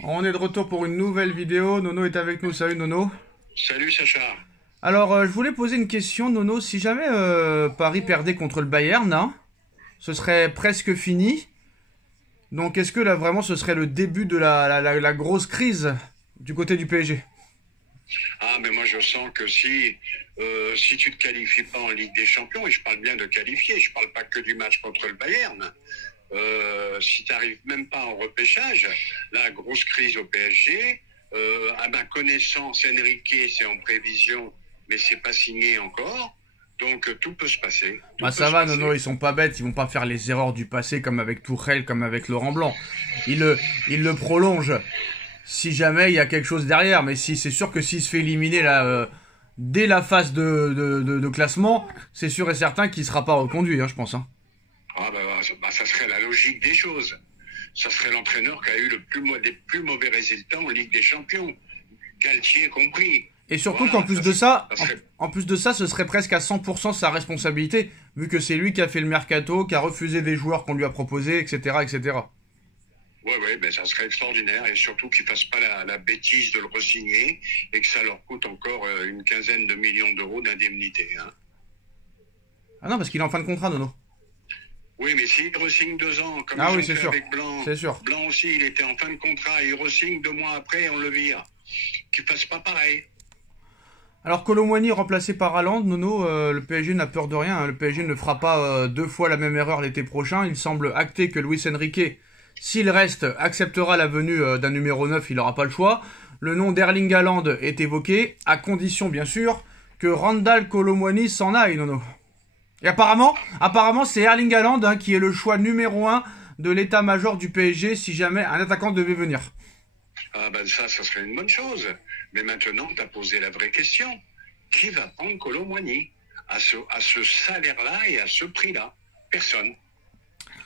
On est de retour pour une nouvelle vidéo. Nono est avec nous. Salut Nono. Salut Sacha. Alors, je voulais poser une question, Nono. Si jamais Paris perdait contre le Bayern, hein, ce serait presque fini. Donc, est-ce que là, vraiment, ce serait le début de la grosse crise du côté du PSG? Ah, mais moi je sens que si tu te qualifies pas en Ligue des Champions, et je parle bien de qualifier, je parle pas que du match contre le Bayern, si tu n'arrives même pas en repêchage, la grosse crise au PSG, à ma connaissance, Enrique c'est en prévision, mais c'est pas signé encore. Donc tout peut se passer. Tout Bah peut ça se va, passer. Nono, ils sont pas bêtes, ils vont pas faire les erreurs du passé comme avec Tourelle, comme avec Laurent Blanc. Ils le prolongent si jamais il y a quelque chose derrière, mais si c'est sûr que s'il se fait éliminer là, dès la phase de classement, c'est sûr et certain qu'il sera pas reconduit, hein, je pense. Hein. Ah ça serait la logique des choses. Ça serait l'entraîneur qui a eu des plus mauvais résultats en Ligue des Champions, Galtier compris. Et surtout qu'en Voilà, plus de ça, ça serait. en plus de ça, ce serait presque à 100% sa responsabilité, vu que c'est lui qui a fait le mercato, qui a refusé des joueurs qu'on lui a proposés, etc., etc. Ouais, ben ça serait extraordinaire et surtout qu'ils fassent pas la bêtise de le re-signer et que ça leur coûte encore une quinzaine de millions d'euros d'indemnité. Hein. Ah non, parce qu'il est en fin de contrat, Nono. Oui, mais s'ils re-signent 2 ans, comme Ah ils oui, ont c'est fait sûr, avec Blanc, c'est sûr. Blanc aussi, il était en fin de contrat et il re-signe 2 mois après et on le vire. Qu'ils fassent pas pareil. Alors Colomwani remplacé par Haaland, Nono, le PSG n'a peur de rien. Hein. Le PSG ne fera pas deux fois la même erreur l'été prochain. Il semble acté que Luis Enrique, s'il reste, acceptera la venue d'un numéro 9, il n'aura pas le choix. Le nom d'Erling Haaland est évoqué, à condition bien sûr que Randal Colomwani s'en aille, Nono. Et apparemment c'est Erling Haaland hein, qui est le choix numéro un de l'état-major du PSG si jamais un attaquant devait venir. Ah ben ça serait une bonne chose. Mais maintenant, tu as posé la vraie question. Qui va prendre Colomboigny à ce salaire-là et à ce prix-là? Personne.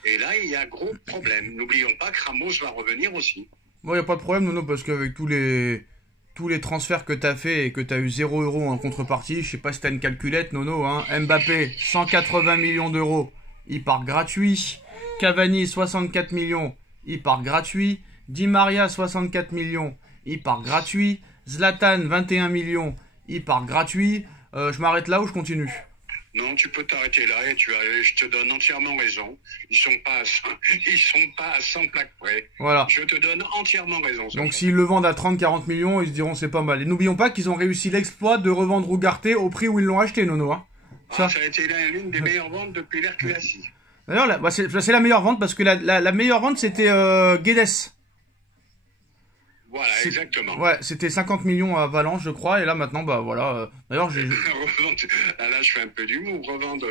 Et là, il y a gros problème. N'oublions pas que Ramos va revenir aussi. Bon, y a pas de problème, Nono, parce qu'avec tous les transferts que t'as fait et que t'as eu 0 € en contrepartie, je sais pas si t'as une calculette, Nono, hein. Mbappé, 180 millions d'euros, il part gratuit. Cavani, 64 millions, il part gratuit. Di Maria, 64 millions, il part gratuit. Zlatan, 21 millions, il part gratuit. Je m'arrête là ou je continue? Non, tu peux t'arrêter là et je te donne entièrement raison. Ils sont pas à 100, ils sont pas à 100 plaques près. Voilà. Je te donne entièrement raison. Donc s'ils le vendent à 30-40 millions, ils se diront c'est pas mal. Et n'oublions pas qu'ils ont réussi l'exploit de revendre Ugarte au prix où ils l'ont acheté, Nono. Hein. Ça a été l'une des meilleures ventes depuis l'ère Classique. D'ailleurs, c'est la meilleure vente parce que la meilleure vente c'était Guedes. Voilà, exactement. Ouais, c'était 50 millions à Valence, je crois, et là maintenant, bah voilà. D'ailleurs, j'ai. Là, je fais un peu d'humour. Revendre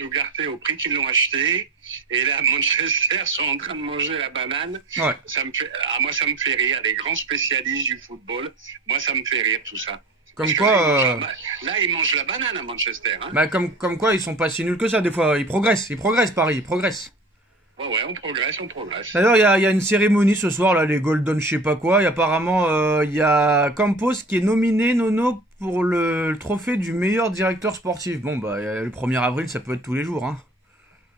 Ugarte au prix qu'ils l'ont acheté. Et là, Manchester sont en train de manger la banane. Ouais. Moi, ça me fait rire. Les grands spécialistes du football, moi, ça me fait rire tout ça. Comme quoi. Là, ils mangent la banane à Manchester. Hein. Bah, comme quoi, ils sont pas si nuls que ça, des fois. Ils progressent, Paris, ils progressent. Ouais, on progresse. D'ailleurs, il y a une cérémonie ce soir, là, les Golden je sais pas quoi, et apparemment, il y a Campos qui est nominé, Nono, pour le trophée du meilleur directeur sportif. Bon, bah, le 1er avril, ça peut être tous les jours, hein.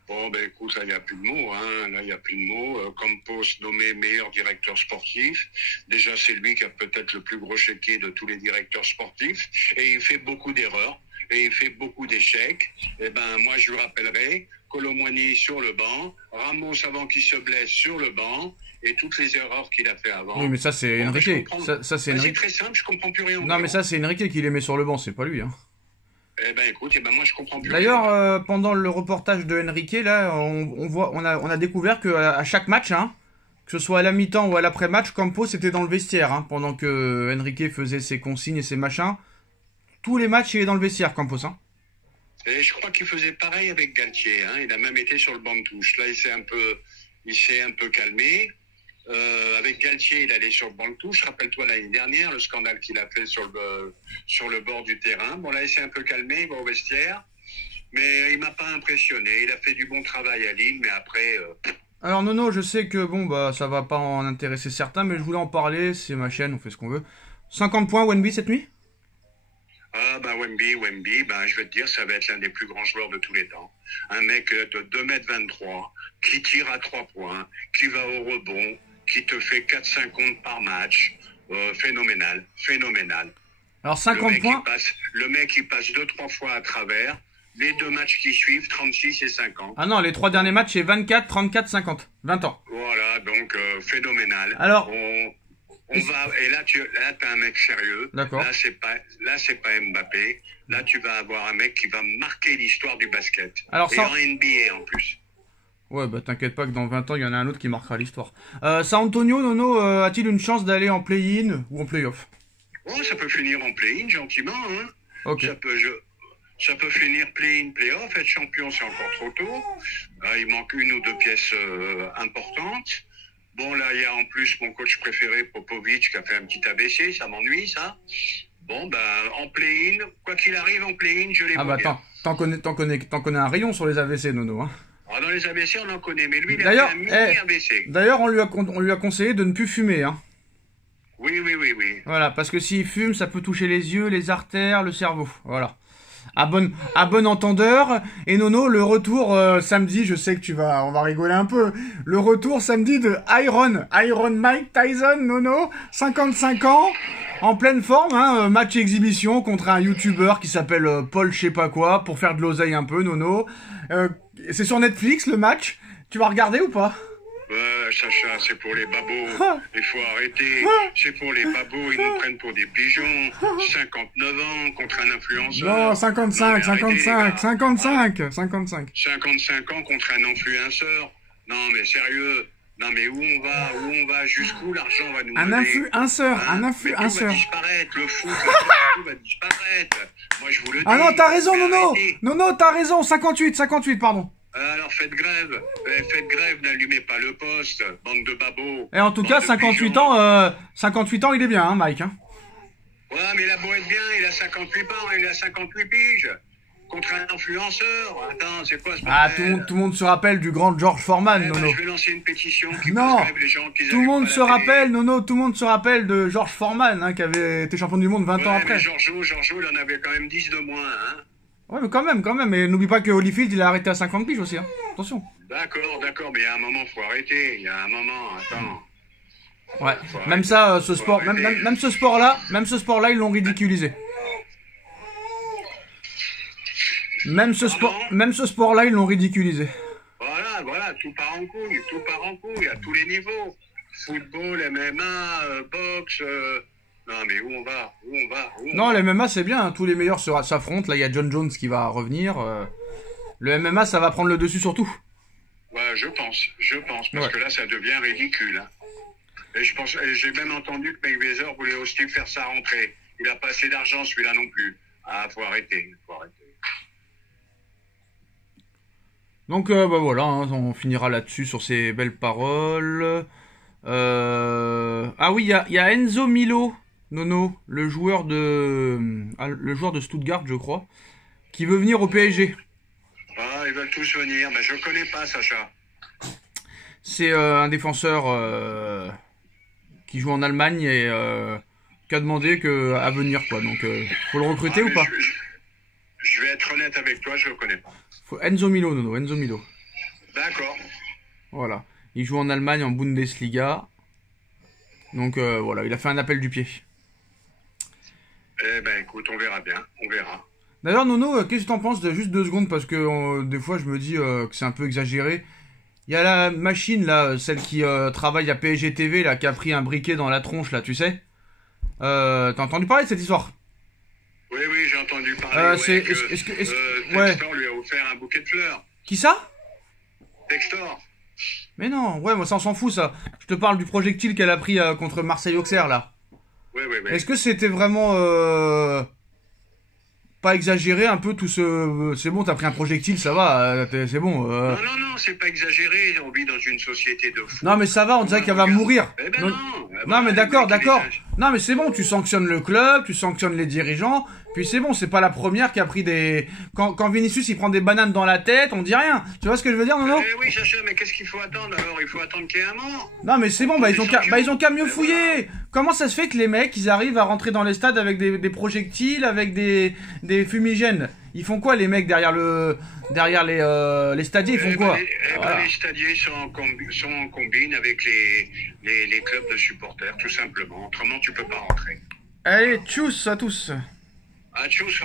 Bon, ben écoute, là, il n'y a plus de mots. Hein. Là, il n'y a plus de mots. Campos nommé meilleur directeur sportif. Déjà, c'est lui qui a peut-être le plus gros chéquier de tous les directeurs sportifs. Et il fait beaucoup d'erreurs. Et il fait beaucoup d'échecs. Eh ben, moi, je lui rappellerai Colomboigny sur le banc, Ramos avant qu'il se blesse sur le banc, et toutes les erreurs qu'il a fait avant. Oui, mais ça, c'est Enrique. Ça, c'est Enrique. C'est très simple, je comprends plus rien. Non, mais ça, c'est Enrique qui les met sur le banc, c'est pas lui, hein. Eh ben écoute, moi je comprends plus. D'ailleurs, pendant le reportage de Enrique, là, on a découvert que à chaque match, hein, que ce soit à la mi-temps ou à l'après-match, Campos était dans le vestiaire, hein, pendant que Enrique faisait ses consignes et ses machins. Tous les matchs, il est dans le vestiaire, Campos, hein. Et je crois qu'il faisait pareil avec Galtier, hein. Il a même été sur le banc de touche. Là, il s'est un peu calmé. Avec Galtier, il allait sur le banc de touche. Rappelle-toi l'année dernière, le scandale qu'il a fait sur le bord du terrain. Bon, là, il s'est un peu calmé, il va au vestiaire. Mais il m'a pas impressionné. Il a fait du bon travail à Lille, mais après... Alors Nono, je sais que bon bah ça va pas en intéresser certains, mais je voulais en parler, c'est ma chaîne, on fait ce qu'on veut. 50 points Wemby cette nuit? Ah ben Wemby, ben je vais te dire, ça va être l'un des plus grands joueurs de tous les temps. Un mec de 2,23 m, qui tire à 3 points, qui va au rebond, qui te fait 4-5 comptes par match. Phénoménal, phénoménal. Alors 50 points. Le mec, il passe 2-3 fois à travers. Les 2 matchs qui suivent, 36 et 50. Ah non, les 3 derniers matchs, c'est 24, 34, 50. 20 ans. Voilà, donc phénoménal. Alors, on va, et là, t'as un mec sérieux. D'accord. Là, c'est pas Mbappé. Là, tu vas avoir un mec qui va marquer l'histoire du basket. Alors, et ça... en NBA, en plus. Ouais, bah t'inquiète pas que dans 20 ans, il y en a un autre qui marquera l'histoire. San Antonio, Nono, a-t-il une chance d'aller en play-in ou en play-off? Oh, ça peut finir en play-in, gentiment, hein. Ok. Ça peut finir play-in, play-off. Être champion, c'est encore trop tôt. Il manque 1 ou 2 pièces importantes. Bon, là, il y a en plus mon coach préféré, Popovic, qui a fait un petit ABC. Ça m'ennuie, ça. Bon, bah, en play-in, quoi qu'il arrive, en play-in, je les vois. Ah bah bien. t'en connais un rayon sur les AVC, Nono. Hein. Alors, dans les ABC, on en connaît, mais lui, il a fait un mini-ABC. D'ailleurs, on lui a conseillé de ne plus fumer. Hein. Oui. Voilà, parce que s'il fume, ça peut toucher les yeux, les artères, le cerveau. Voilà. À bon entendeur. Et Nono, le retour samedi, je sais que on va rigoler un peu. Le retour samedi de Iron Mike Tyson, Nono, 55 ans, en pleine forme, hein, match exhibition contre un YouTuber qui s'appelle Paul je sais pas quoi, pour faire de l'oseille un peu, Nono. C'est sur Netflix le match. Tu vas regarder ou pas? Sacha, c'est pour les babos. Il faut arrêter. C'est pour les babos. Ils nous prennent pour des pigeons. 59 ans contre un influenceur. Non, 55 ans contre un influenceur. Non, mais sérieux. Non, mais où on va? Jusqu'où l'argent va nous mener? Un influenceur. Tout va disparaître. Le foot, tout va disparaître. Moi, je vous le dis. Ah non, t'as raison, Nono. Nono, t'as raison. 58, pardon. Alors faites grève, n'allumez pas le poste, bande de babos. Et en tout cas, 58 ans, il est bien, hein, Mike. Hein. Ouais, mais il a beau être bien, il a 58 ans, il a 58 piges. Contre un influenceur. Attends, c'est quoi ce tout le monde se rappelle du grand George Foreman, Nono. Je vais lancer une pétition qui non, prescrive les gens qui tout le monde se rappelle, Nono, tout le monde se rappelle de George Foreman, hein, qui avait été champion du monde 20 ans après. Mais Giorgio, il en avait quand même 10 de moins, hein. Ouais, mais quand même. Et n'oublie pas que Holyfield, il a arrêté à 50 piges aussi, hein. Attention. D'accord, mais il y a un moment, faut arrêter. Il y a un moment, attends. Ouais, même ça, ce sport, même ce sport-là, ils l'ont ridiculisé. Même ce sport-là, ils l'ont ridiculisé. Voilà, tout part en couille, à tous les niveaux. Football, MMA, boxe... Non, mais où on va? Non, le MMA, c'est bien. Hein. Tous les meilleurs s'affrontent. Là, il y a John Jones qui va revenir. Le MMA, ça va prendre le dessus sur tout. Ouais, je pense. Parce que là, ça devient ridicule. Hein. Et j'ai même entendu que Mayweather voulait aussi faire sa rentrée. Il a pas assez d'argent, celui-là non plus. Ah, faut arrêter. Donc, voilà. Hein, on finira là-dessus sur ces belles paroles. Ah oui, il y a Enzo Milo. Nono, le joueur de Stuttgart, je crois, qui veut venir au PSG. Ah, ils veulent tous venir, mais je connais pas, Sacha. C'est un défenseur qui joue en Allemagne et qui a demandé à venir, quoi. Donc, faut le recruter ou pas? Je vais être honnête avec toi, je le connais pas. Enzo Milo, Nono, Enzo Milo. D'accord. Voilà, il joue en Allemagne en Bundesliga. Donc voilà, il a fait un appel du pied. Eh ben écoute, on verra bien, D'ailleurs, Nono, qu'est-ce que t'en penses de juste 2 secondes, parce que des fois je me dis que c'est un peu exagéré. Il y a la machine là, celle qui travaille à PSG TV là, qui a pris un briquet dans la tronche là, tu sais. T'as entendu parler de cette histoire? Oui, j'ai entendu parler. Textor lui a offert un bouquet de fleurs. Qui ça? Textor. Mais non, ouais, moi ça on s'en fout ça. Je te parle du projectile qu'elle a pris contre Marseille-Auxerre là. Oui. Est-ce que c'était vraiment pas exagéré un peu tout ce... C'est bon, t'as pris un projectile, ça va, c'est bon. Non, c'est pas exagéré, on vit dans une société de fous. Non mais ça va, on dirait qu'elle va mourir. Eh ben non. Non mais d'accord. Non mais c'est bon, tu sanctionnes le club, tu sanctionnes les dirigeants, Puis c'est bon, c'est pas la première qui a pris des... Quand Vinicius il prend des bananes dans la tête, on dit rien. Tu vois ce que je veux dire, Nono? Oui, Chacha, mais qu'est-ce qu'il faut attendre alors? Il faut attendre qu'il y ait un mort. Non mais c'est bon, ils ont qu'à mieux fouiller. Voilà. Comment ça se fait que les mecs, ils arrivent à rentrer dans les stades avec des projectiles, avec des fumigènes? Ils font quoi les mecs derrière les stadiers? Ils font quoi? Voilà. Les stadiers sont en combine avec les clubs de supporters, tout simplement. Autrement, tu peux pas rentrer. Allez, tchuss à tous. Ah, tchuss.